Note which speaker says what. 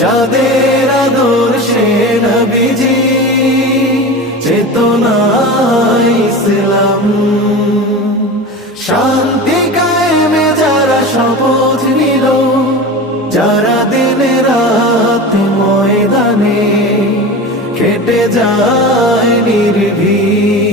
Speaker 1: যাদের আদর্শে নবীজি চেতনা ইসলাম। শান্তি কায়েমে যারা শপথ নিল, যারা দিনে রাত ময়দানে খেটে যায় নির্ভীক।